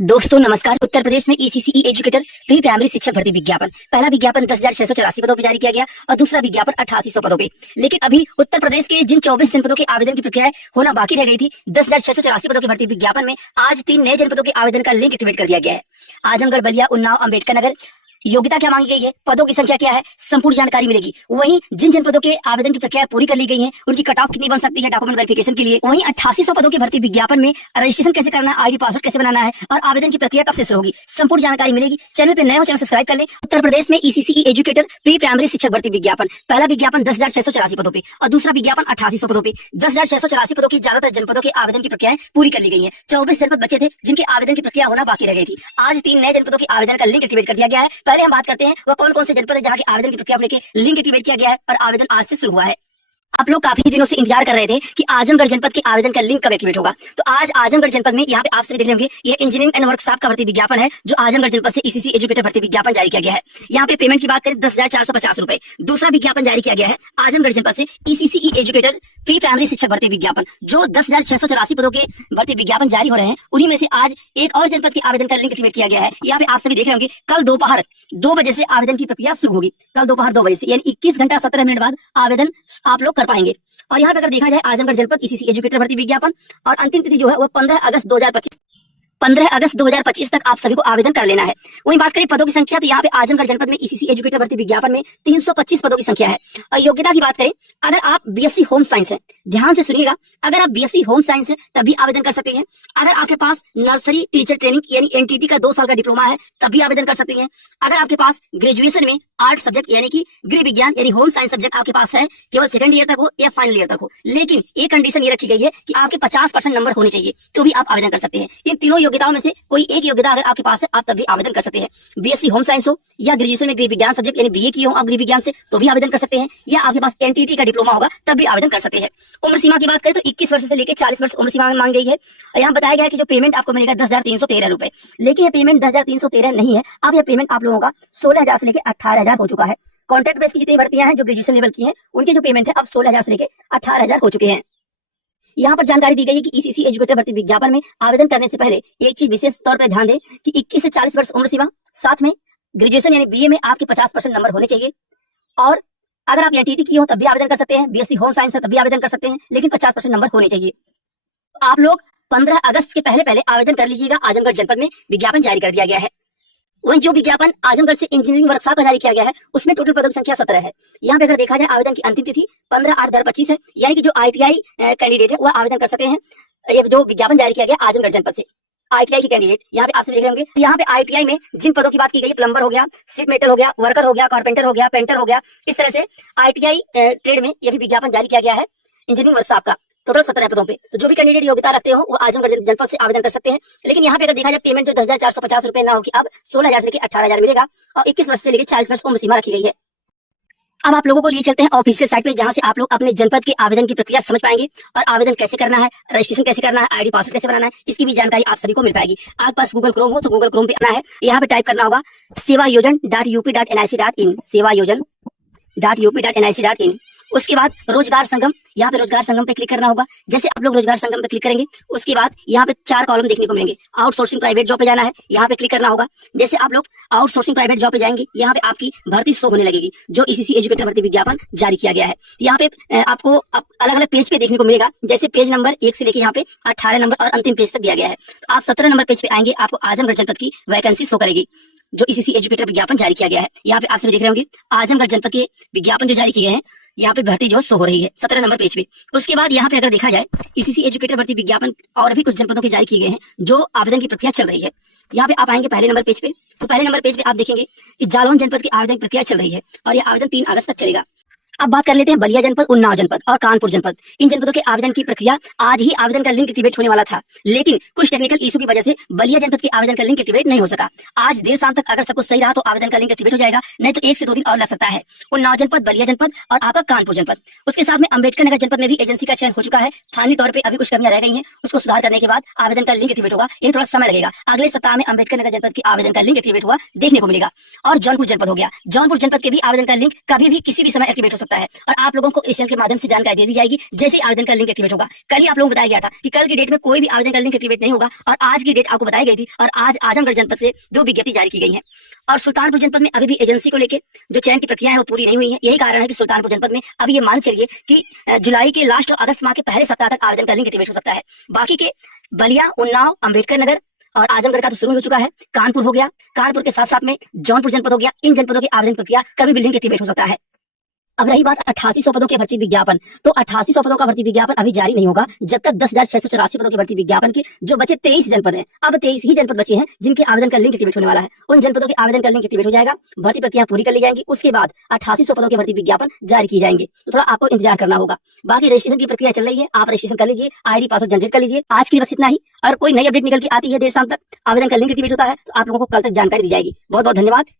दोस्तों नमस्कार। उत्तर प्रदेश में ईसीसी एजुकेटर प्री प्राइमरी शिक्षक भर्ती विज्ञापन, पहला विज्ञापन 10,684 पदों पर जारी किया गया और दूसरा विज्ञापन 8800 पदों पे। लेकिन अभी उत्तर प्रदेश के जिन 24 जनपदों के आवेदन की प्रक्रिया होना बाकी रह गई थी, 10,684 पदों की भर्ती विज्ञापन में आज 3 नए जनपदों के आवेदन का लिंक एक्टिवेट कर दिया गया है। आजमगढ़, बलिया, उन्नाव, अम्बेडकर नगर। योग्यता क्या मांगी गई है, पदों की संख्या क्या है, संपूर्ण जानकारी मिलेगी। वहीं जिन जनपदों के आवेदन की प्रक्रिया पूरी कर ली गई है, उनकी कट ऑफ कितनी बन सकती है डॉक्यूमेंट वेरिफिकेशन के लिए। वहीं 8800 पदों की भर्ती विज्ञापन में रजिस्ट्रेशन कैसे करना है, आईडी पासवर्ड कैसे बनाना है और आवेदन की प्रक्रिया कब से शुरू होगी, संपूर्ण जानकारी मिलेगी। चैनल पे नए हो, चैनल सब्सक्राइब कर ले। उत्तर प्रदेश में ईसीसी एजुकेटर प्री प्राइमरी शिक्षक भर्ती विज्ञापन, पहला विज्ञापन 10,684 पदों पे और दूसरा विज्ञापन 8800 पदों पे। 10,684 पदों की ज्यादातर जनपदों के आवेदन की प्रक्रिया पूरी कर ली गई है। 24 जनपद बचे थे जिनके आवेदन की प्रक्रिया होना बाकी रह गई थी। आज 3 नए जनपदों के आवेदन का लिंक एक्टिवेट कर दिया गया है। पहले हम बात करते हैं वो कौन कौन से जनपद है जहां के आवेदन की प्रक्रिया को लेकर लिंक एक्टिवेट किया गया है और आवेदन आज से शुरू हुआ है। आप लोग काफी दिनों से इंतजार कर रहे थे कि आजमगढ़ जनपद के आवेदन का लिंक कब एक्टिवेट होगा, तो आज आजमगढ़ जनपद में यहाँ पे आप सभी देख लेंगे ये इंजीनियरिंग एंड वर्कशॉप का भर्ती विज्ञापन है जो आजमगढ़ जनपद से ईसीसी एजुकेटर भर्ती विज्ञापन जारी किया गया है। यहाँ पे पेमेंट की बात करें 10,450 रुपए। दूसरा विज्ञापन जारी किया गया है आजमगढ़ जनपद से ईसीसी एजुकेटर प्री प्राइमरी शिक्षक भर्ती विज्ञापन, जो 10,684 पदों के भर्ती विज्ञापन जारी हो रहे हैं। उन्हीं में से आज एक और जनपद के आवेदन का लिंक एक्टिवेट किया गया है। यहाँ पे आप सभी देख रहे होंगे कल दोपहर 2 बजे से आवेदन की प्रक्रिया शुरू होगी। कल दोपहर 2 बजे से यानी 21 घंटा 17 मिनट बाद आवेदन आप लोग कर पाएंगे। और यहाँ पे अगर देखा जाए आजमगढ़ जनपद ईसीसी एजुकेटर भर्ती विज्ञापन और अंतिम तिथि जो है वो 15 अगस्त 2025 तक आप सभी को आवेदन कर लेना है। वहीं बात करें पदों की संख्या, तो यहाँ पे आजमगढ़ जनपद में ईसीसी एजुकेटर भर्ती विज्ञापन में 325 पदों की संख्या है। और योग्यता की बात करें, अगर आप बीएससी होम साइंस है, ध्यान से सुनिएगा, अगर आप बीएससी होम साइंस है तब भी आवेदन कर सकते हैं। अगर आपके पास नर्सरी टीचर ट्रेनिंग यानी एनटीटी का 2 साल का डिप्लोमा है तब भी आवेदन कर सकते हैं। अगर आपके पास ग्रेजुएशन में आर्ट सब्जेक्ट यानी कि गृह विज्ञान यानी होम साइंस सब्जेक्ट आपके पास है, केवल सेकंड ईयर तक हो या फाइनल ईयर तक हो, लेकिन एक कंडीशन ये रखी गई है कि आपके 50% नंबर होने चाहिए, तो भी आप आवेदन कर सकते हैं। इन तीनों योग्यताओं में से कोई एक योग्यता अगर आपके पास है आप तब भी आवेदन कर सकते हैं। बीएससी होम साइंस हो या ग्रेजुएशन में गृह विज्ञान सब्जेक्ट यानी बीए की हो आप गृह विज्ञान से, तो भी आवेदन कर सकते हैं। या आपके पास एनटीटी का डिप्लोमा होगा तब भी आवेदन कर सकते हैं। उम्र सीमा की बात करें तो 21 वर्ष से लेकर 40 वर्ष उम्र सीमा मांगी गई है। यहाँ बताया गया है कि जो पेमेंट आपको मिलेगा 10,313 रुपए, लेकिन ये पेमेंट 10,313 नहीं है। अब यह पेमेंट आप लोगों का 16,000 से लेकर 18,000 हो चुका है। कॉन्ट्रैक्ट बेस की जितनी भर्तियां हैं जो ग्रेजुएशन लेवल की हैं, उनके जो पेमेंट है अब 16,000 से लेकर 18,000 हो चुके हैं। यहाँ पर जानकारी दी गई है कि ईसीसी एजुकेटर भर्ती विज्ञापन में आवेदन करने से पहले एक चीज विशेष तौर पर ध्यान दें कि 21 से 40 वर्ष उम्र सीमा, साथ में ग्रेजुएशन यानी बीए में आपके 50% नंबर होने चाहिए। और अगर आप एनटीटी की हो तब भी आवेदन कर सकते हैं, बीएससी होम साइंस है तब भी आवेदन कर सकते हैं, लेकिन 50% नंबर होने चाहिए। आप लोग 15 अगस्त के पहले आवेदन कर लीजिएगा। आजमगढ़ जनपद में विज्ञापन जारी कर दिया गया है। वहीं जो विज्ञापन आजमगढ़ से इंजीनियरिंग वर्कशॉप का जारी किया गया है उसमें टोटल पदों की संख्या 17 है। यहाँ पे अगर देखा जाए आवेदन की अंतिम तिथि 15/8/2025 है, यानी कि जो आईटीआई कैंडिडेट है वह आवेदन कर सकते हैं। ये जो विज्ञापन जारी किया गया आजमगढ़ जनपद से आईटीआई के कैंडिडेट, यहाँ पे आप सभी देख रहे होंगे। यहाँ पे आईटीआई में जिन पदों की बात की गई, प्लम्बर हो गया, सीट मेटल हो गया, वर्कर हो गया, कारपेंटर हो गया, पेंटर हो गया, इस तरह से आईटीआई ट्रेड में यह भी विज्ञापन जारी किया गया है इंजीनियरिंग वर्कशॉप का। टोटल 17 पदों पे, तो जो भी कैंडिडेट योग्यता रखते हो वो आजमगढ़ जनपद से आवेदन कर सकते हैं। लेकिन यहाँ पे अगर देखा जाए पेमेंट जो 10,450 रुपए ना होगी, अब 16,000 से लेकर 18,000 मिलेगा और 21 वर्ष से लेकर 40 वर्ष उम्र सीमा रखी गई है। अब आप लोगों को लिए चलते हैं ऑफिशियल साइट पे, जहां से आप लोग अपने जनपद के आवेदन की प्रक्रिया समझ पाएंगे और आवेदन कैसे करना है, रजिस्ट्रेशन कैसे करना है, आईडी पासवर्ड कैसे बनाना है, इसकी भी जानकारी आप सभी को मिल पाएगी। आपके पास गूगल क्रोम हो तो गूगल क्रोम पे आना है, यहाँ पे टाइप करना होगा sevayojan.up.nic.in, sevayojan.up.nic.in। उसके बाद रोजगार संगम, यहाँ पे रोजगार संगम पे क्लिक करना होगा। जैसे आप लोग रोजगार संगम पे क्लिक करेंगे उसके बाद यहाँ पे 4 कॉलम देखने को मिलेंगे। आउटसोर्सिंग प्राइवेट जॉब पे जाना है, यहाँ पे क्लिक करना होगा। जैसे आप लोग आउटसोर्सिंग प्राइवेट जॉब पे जाएंगे यहाँ पे आपकी भर्ती शो होने लगेगी जो ईसीसी एजुकेटर भर्ती विज्ञापन जारी किया गया है। यहाँ पे आपको अलग अलग पेज पे देखने को मिलेगा। जैसे पेज नंबर 1 से लेकर यहाँ पे 18 नंबर और अंतिम पेज तक दिया गया है। तो आप 17 नंबर पेज पे आएंगे, आपको आजमगढ़ जनपद की वैकेंसी शो करेगी जो ईसीसी एजुकेटर विज्ञापन जारी किया गया है। यहाँ पे आप सभी देख रहे होंगे आजमगढ़ जनपद के विज्ञापन जो जारी किए गए हैं, यहाँ पे भर्ती जो शो हो रही है 17 नंबर पेज पे। उसके बाद यहाँ पे अगर देखा जाए ईसीसी एजुकेटर भर्ती विज्ञापन और भी कुछ जनपदों के जारी किए गए हैं जो आवेदन की प्रक्रिया चल रही है। यहाँ पे आप आएंगे पहले नंबर पेज पे, तो पहले नंबर पेज पे आप देखेंगे कि जालौन जनपद की आवेदन प्रक्रिया चल रही है और यह आवेदन 3 अगस्त तक चलेगा। अब बात कर लेते हैं बलिया जनपद, उन्नाव जनपद और कानपुर जनपद। इन जनपदों के आवेदन की प्रक्रिया आज ही आवेदन का लिंक एक्टिवेट होने वाला था, लेकिन कुछ टेक्निकल इशू की वजह से बलिया जनपद के आवेदन का लिंक एक्टिवेट नहीं हो सका। आज देर शाम तक अगर सब कुछ सही रहा तो आवेदन का लिंक एक्टिवेट हो जाएगा, नहीं तो 1 से 2 दिन और लग सकता है। उन्नाव जनपद, बलिया जनपद और आपका कानपुर जनपद, उसके साथ में अम्बेडकर नगर जनपद में भी एजेंसी का चयन हो चुका है। स्थानीय तौर पर अभी कुछ कमियां रह गई है, उसको सुधार करने के बाद आवेदन का लिंक एक्टिवेट होगा। ये थोड़ा समय लगेगा, अगले सप्ताह में अम्बेडकर नगर जनपद की आवेदन का लिंक एक्टिवेट हुआ देखने को मिलेगा। और जौनपुर जनपद हो गया, जौनपुर जनपद के भी आवेदन का लिंक कभी भी किसी भी समय एक्टिवेट हो सकता है। सकता है और आप लोगों को एशियन के माध्यम से जानकारी दे दी जाएगी जैसे ही आवेदन का लिंक एक्टिवेट होगा। कल ही आप लोगों को बताया गया था कि कल की डेट में कोई भी आवेदन का लिंक एक्टिवेट नहीं होगा और आज की डेट आपको बताई गई थी और आज आजमगढ़ जनपद से 2 विज्ञप्ति जारी की गई है। और सुल्तानपुर जनपद में अभी भी एजेंसी को लेकर जो चयन की प्रक्रिया है वो पूरी नहीं हुई है। यही कारण है कि सुल्तानपुर जनपद में अभी ये मान चलिए कि जुलाई के लास्ट और अगस्त माह के पहले सप्ताह तक आवेदन का लिंक एक्टिवेट हो सकता है। बाकी के बलिया, उन्नाव, अंबेडकर नगर और आजमगढ़ का तो शुरू हो चुका है। कानपुर हो गया, कानपुर के साथ साथ में जौनपुर जनपद हो गया। इन जनपदों की आवेदन प्रक्रिया कभी भी लिंक एक्टिवेट हो सकता है। अब रही बात 8800 पदों के भर्ती विज्ञापन, तो 8800 पदों का भर्ती विज्ञापन अभी जारी नहीं होगा जब तक 10,684 पदों के भर्ती विज्ञापन के जो बचे 23 जनपद हैं, अब 23 ही जनपद बचे हैं जिनके आवेदन का लिंक एक्टिवेट होने वाला है। उन जनपदों के आवेदन का लिंक एक्टिवेट हो जाएगा, भर्ती प्रक्रिया पूरी कर ली जाएंगी, उसके बाद 8800 पदों के भर्ती विज्ञापन जारी की जाएंगे। तो थोड़ा आपको इंतजार करना होगा। बाकी रजिस्ट्रेशन की प्रक्रिया चल रही है, आप रजिस्ट्रेशन कर लीजिए, ID पासवर्ड जनरेट कर लीजिए। आज के लिए बस इतना ही। और कोई नई अपडेट निकल के आती है देर शाम तक, आवेदन का लिंक एक्टिवेट होता है तो आप लोगों को कल तक जानकारी दी जाएगी। बहुत बहुत धन्यवाद।